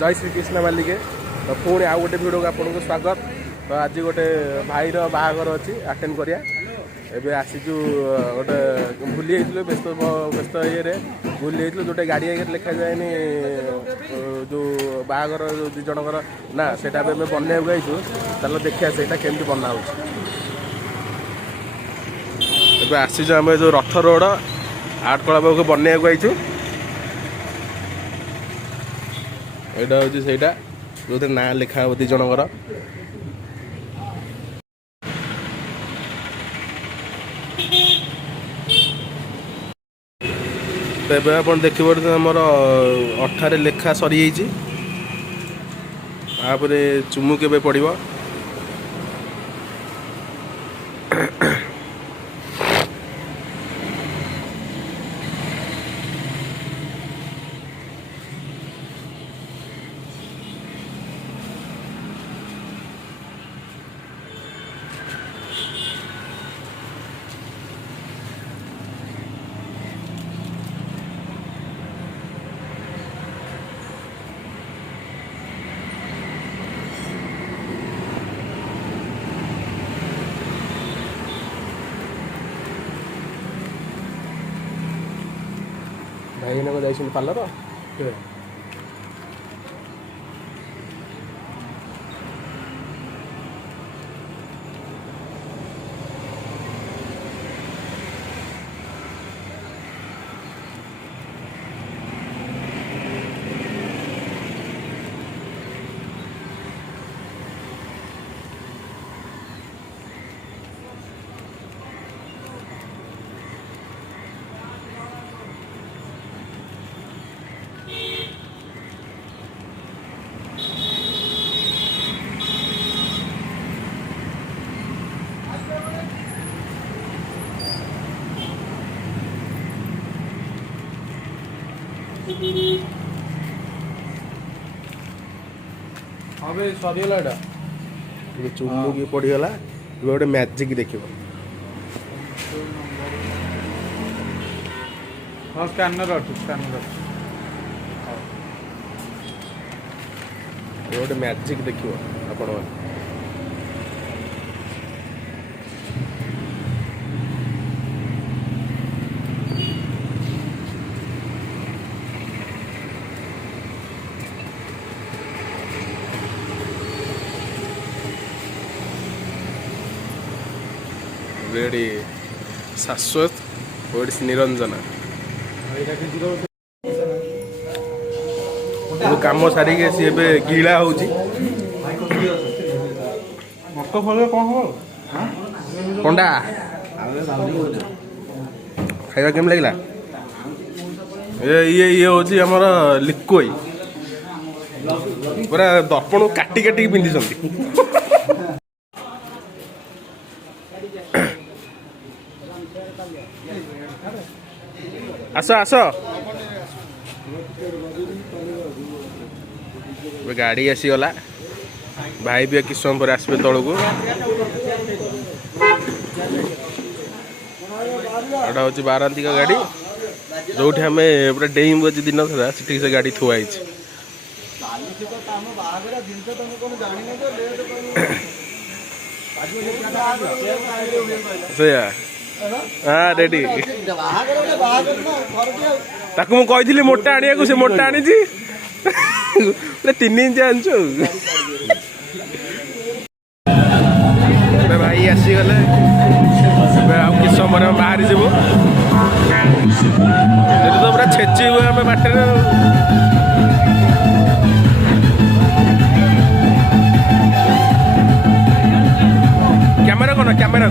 जय श्री कृष्ण मालिके। तो पुणी आउ गोटे भिडियो आपको स्वागत। तो आज गोटे भाईर बाहागर अच्छी अटेंड करिया एबे आसीचु गोटे भूली जाइए व्यस्त व्यस्त ये भूली जाइए जोटे गाड़ी आगे लिखा जाए जो बाहागर जो दी जनकर ना सेटा बनवाक आईचु चलो देखिया सेटा केमती बना हो। आसीचु आम जो रथ रोड आर्ट क्लब को बनवाक आईचु। यहाँ हूँ से जो ना लिखा दी जनकर तो ये आप देखिए आमर अठारे लेखा सरी जापर चुमु के पड़ो भाई को जाइए पार्लर हाँ भाई सरीगला ये चुमु की पड़गला गोटे मैजिक देख हाँ स्कैनर अच्छे स्कैनर गोटे मैजिक देख आपण वेडी शाश्वत वेडी निरंजन काम सारी सी गिला हो कंडा खाଇବା केम लगे ये ये हूँ आमर लिक्विड पूरा दर्पण काटी काटी पिंधि आस आस गाड़ी आसीगला भाई भी किस समय पर आसवे तौक एटा हूँ बारांती का गाड़ी जो आम पूरा डेम बजी दिन था से गाड़ी थुआई हाँ रेडी ताकू मु कही मोटा आने को से मोटा आनी 3 इंच आनचु भाई आसीगले किस समय बाहरी जीव तो पूरा छेची हुए आम बाटर कैमेरा कौन कैमेरा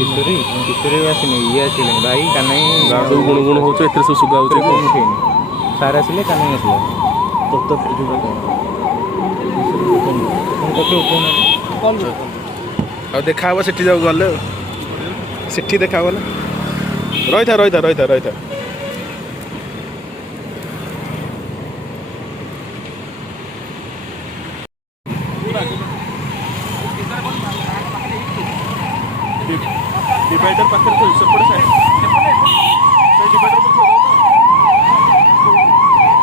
କିଶୋରୀ କିଶୋରୀ ଆସିନି ଇଏ ଆସିଲେନି ଭାଇ କାନାଇ ଗାଁ ସବୁ ଗୁଣ ଗୁଣ ହଉଛି ଏଥିରେ ସବୁ ସୁଗା ହଉଛି ସାର୍ ଆସିଲେ କାନାଇ ଆସିଲେ ଆଉ ଦେଖା ହବ ସେଠି ଯାଉ ଗଲେ ଆଉ ସେଠି ଦେଖା ହବ ନା ରହିଥା ରହିଥା ରହିଥା ରହିଥା डिवाइडर पाखरे तो सेपटे साइड से डिवाइडर पर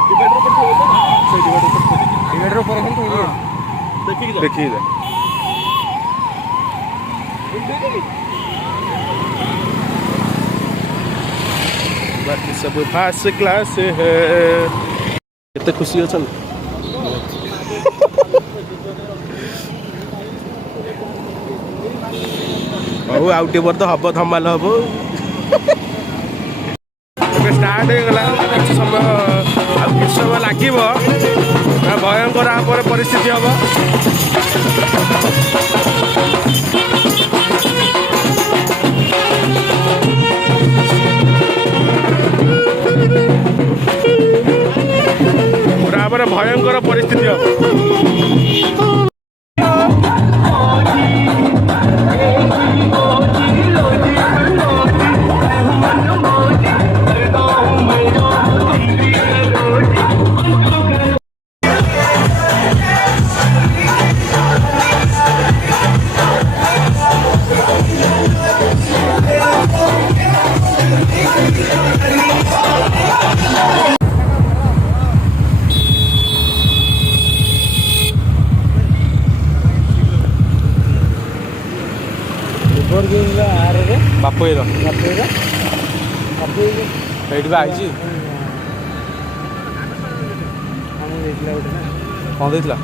डिवाइडर पर से डिवाइडर पर देखिए जा बाकी सब फास्ट क्लास है कितने खुशी अछन हूँ आउ टे तो हम धमाल हम स्टार्ट हो गला किसी समय किसी समय लगे भयंकर आपर परिस्थिति हम पूरा भयंकर परिस्थिति हम बापोर ଏଇଠି ବା ଆଇଛି କ'ଣ ଦେଇଥିଲା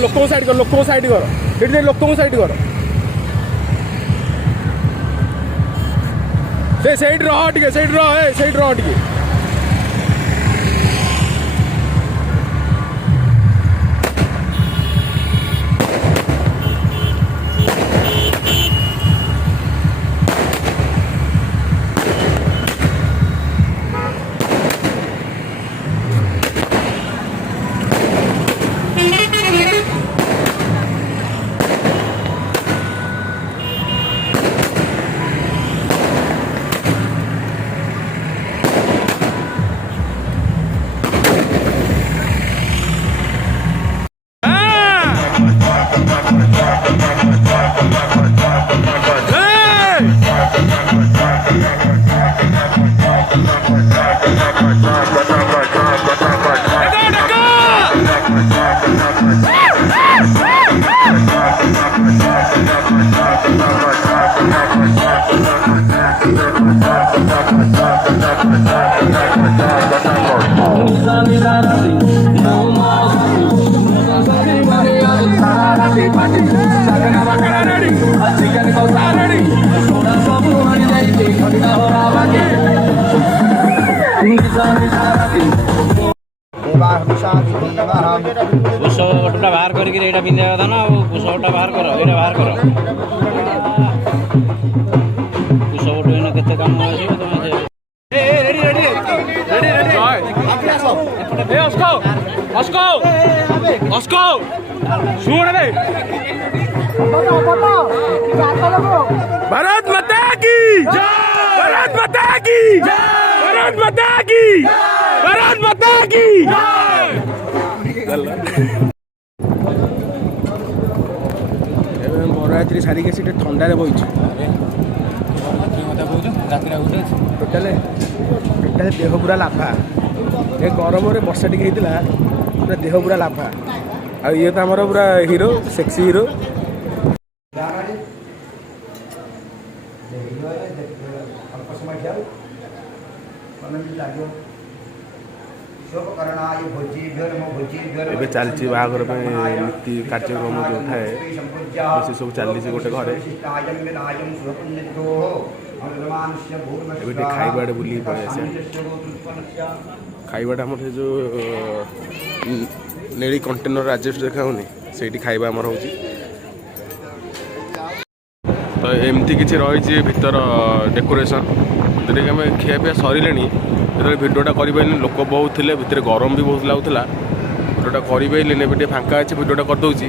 ଲୋକଙ୍କୁ ସାଇଡ୍ କର ଲୋକଙ୍କୁ ସାଇଡ୍ କର ଏଠି ଲୋକଙ୍କୁ ସାଇଡ୍ କର ସେଇଠି ରହ ଟିକେ ସେଇଠି ରହ ସେଇଠି ରହ ଟିକେ कुशटा बाहर करके एटा पिंधा कथा ना कुशटा बाहर कर एटा बाहर कर कुशट एने केते काम अछि रेडी रेडी रेडी रेडी ए अस्को अस्को अस्को सुन रे भारत माता की जय भारत माता की जय भारत माता की भारत माता की बरयात्री सारिक से ठंडारे बही टोटाल देह पूरा लाभा ए गरम वर्षा टी होता पूरा देह पूरा लाभा आ ये तो आम पूरा हीरो सेक्सी हीरो ଏବେ ଚାଲିଛି ବାହାଘର ପାଇଁ ନୀତି କାର୍ଯ୍ୟକ୍ରମ ଯେଉଁ ଥାଏ ସେ ସବୁ ଚାଲିଛି ଗୋଟେ ଘରେ ଏବେ ଟିକେ ଖାଇବା ଆଡ଼େ ବୁଲିକି ପଳେଇ ଆସିବା। ଖାଇବାଟା ଆମର ସେ ଯେଉଁ ନେଳି କଣ୍ଟେନର ରାଜେଶ ଦେଖାଉନି ସେଇଠି ଖାଇବା ଆମର ହେଉଛି। ତ ଏମିତି କିଛି ରହିଛି ଭିତର ଡେକୋରେସନ୍ ଯେଉଁଟାକି ଆମେ ଖିଆପିଆ ସରିଲେଣି। ଯେତେବେଳେ ଭିଡ଼ିଓଟା କରିପାରିଲିନି ଲୋକ ବହୁତ ଥିଲେ ଭିତରେ ଗରମ ବି ବହୁତ ଲାଗୁଥିଲା ଭିଡ଼ିଓଟା କରିପାରିଲିନି। ଏବେ ଟିକେ ଫାଙ୍କା ଅଛି ଭିଡ଼ିଓଟା କରିଦେଉଛି।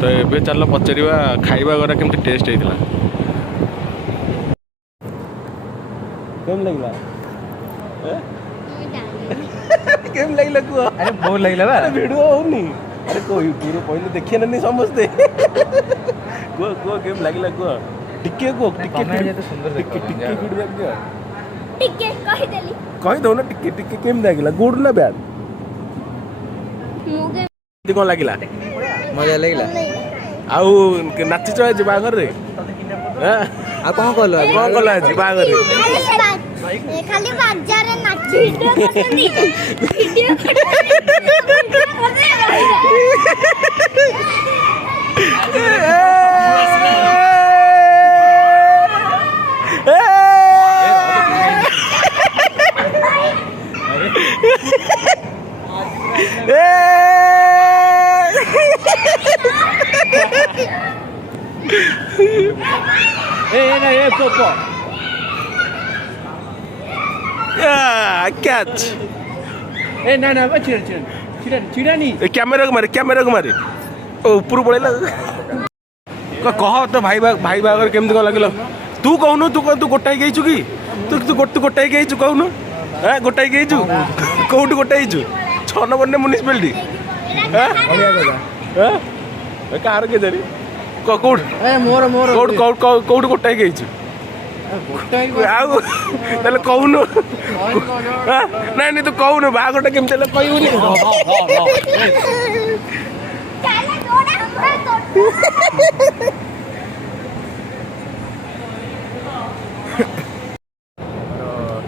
ତ ଏବେ ଚାଲ ପଚାରିବା ଖାଇବା ଗୁଡ଼ା କେମିତି ଟେଷ୍ଟ ହେଇଥିଲା। କେମିତି ଲାଗିଲା କେମିତି ଲାଗିଲା କୁହ? ଆରେ ବହୁତ ଲାଗିଲା ବା। ଭିଡ଼ିଓ ହଉନି ଆରେ କୁହ ୟୁଟ୍ୟୁବରେ କହିଲେ ଦେଖିବାନି ସମସ୍ତେ କୁହ କୁହ କେମିତି ଲାଗିଲା କୁହ ଟିକେ କୁହ ଟିକେ ଫିଡବ୍ୟାକ୍ ଦିଅ ଟିକେ କହିଦେଲି କହିଦଉନ ଟିକେ ଟିକେ କେମିତି ଲାଗିଲା ଗୁଡ୍ ନା ବ୍ୟାଡ୍? ମୁଁ କ'ଣ ଲାଗିଲା? ମଜା ଲାଗିଲା। ଆଉ ନାଚିଛ ଆଜି ବାହାଘରରେ? ଆଉ କ'ଣ କଲ? କ'ଣ କଲ ଆଜି ବାହାଘରରେ? ଖାଲି ବାଜାରରେ ନାଚି ଭିଡିଓ କ୍ୟାଚ୍ କ୍ୟାମେରାକୁ ମାରେ ଉପରୁ ପଳେଇଲା। କହ ତ ଭାଇ ବାହାଘର କେମିତି କ'ଣ ଲାଗିଲା? ତୁ କହୁନୁ ତୁ ଗୋଟାଏ ହେଇଛୁ କି? ତୁ ଗୋଟାଏ ହେଇଛୁ କହୁନୁ? ଗୋଟାଏ ହେଇଛୁ କୋଉଠି ଗୋଟାଏ ହେଇଛୁ? 6 ନମ୍ବର ମ୍ୟୁନିସିପାଲିଟି କାହାର କେଜାଣି କୋଉଠି ଗୋଟାଏ ହେଇଛୁ? ଆଉ ତାହେଲେ କହୁନୁ ନାଇଁ ତୁ କହୁନୁ ବାହାଘରଟା କେମିତି ହେଲେ କହିବୁନି?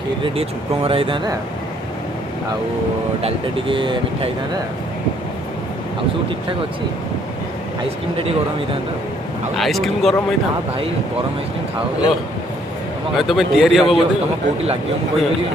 କ୍ଷୀରରେ ଟିକେ ଛୁଙ୍କ ମରା ହେଇଥାନ୍ତା ଆଉ ଡାଲିଟା ଟିକେ ମିଠା ହେଇଥାନ୍ତା ଆଉ ସବୁ ଠିକ୍ଠାକ୍ ଅଛି। ଆଇସ୍କ୍ରିମ୍ଟା ଟିକେ ଗରମ ହେଇଥାନ୍ତା। ଆଇସ୍କ୍ରିମ୍ ଗରମ ହେଇଥାନ୍ତା? ହଁ ଭାଇ ଗରମ ଆଇସ୍କ୍ରିମ୍ ଖାଅ ତମେ ତିଆରି ହବ ବୋଧେ। ତମ କୋଉଠି ଲାଗିବ ମୁଁ କହିପାରିବି।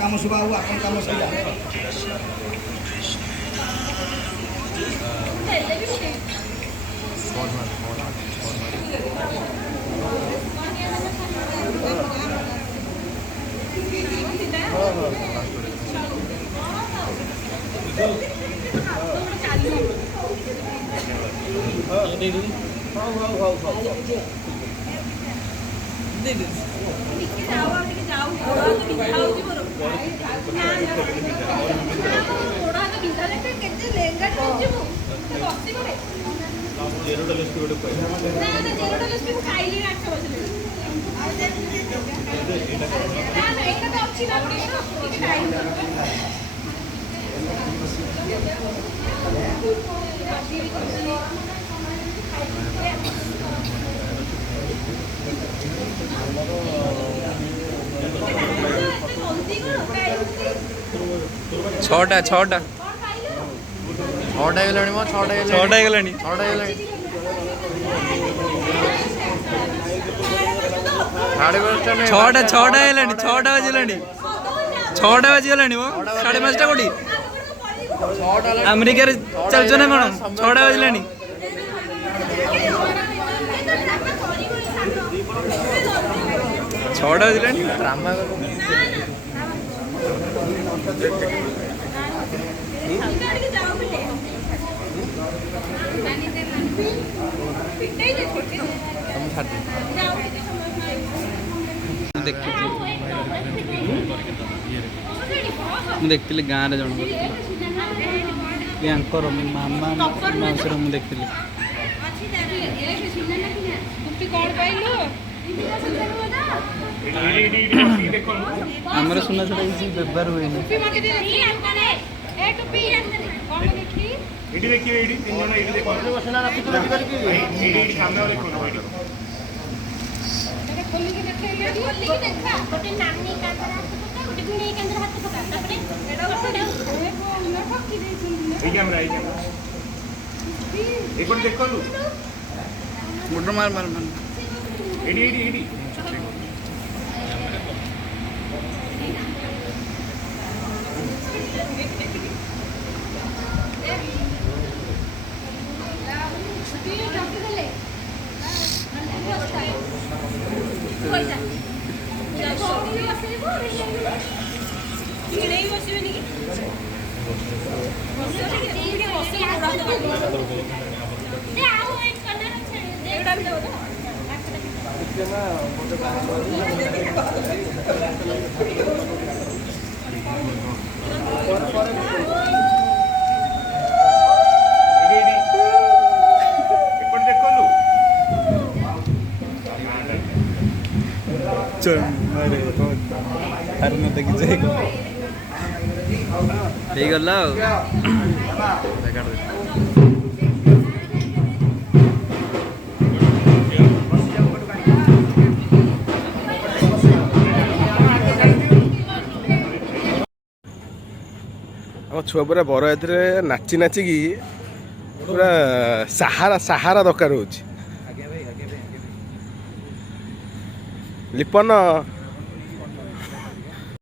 काम शुभ हो काम सही ଛଅଟା ହେଇଗଲାଣି ମୋ ଛଅଟା ହେଇଗଲାଣି ଛଅଟା ହେଲାଣି 6ଟା ବାଜିଗଲାଣି ମୋ 5:30 କୋଉଠି ଆମେରିକାରେ ଚାଲୁଛ ନା କ'ଣ 6ଟା ବାଜିଲାଣି ଛଅଟା ବାଜିଲାଣି ଡ୍ରାମା ମୁଁ ଦେଖିଥିଲି ଗାଁରେ ଜଣକ ୟାଙ୍କର ମାମା ମାଉସୀର ମୁଁ ଦେଖିଥିଲି ଆମର ସୁନା ଛଡ଼ା କିଛି ବ୍ୟବହାର ହୁଏନି ମୋଟର ମାର ହେଇଗଲା ଆଉ ଆମ ଛୁଆ ପୁରା ବର ଏଥିରେ ନାଚି ନାଚିକି ପୁରା ସାହାରା ଦରକାର ହେଉଛି ଲିପନ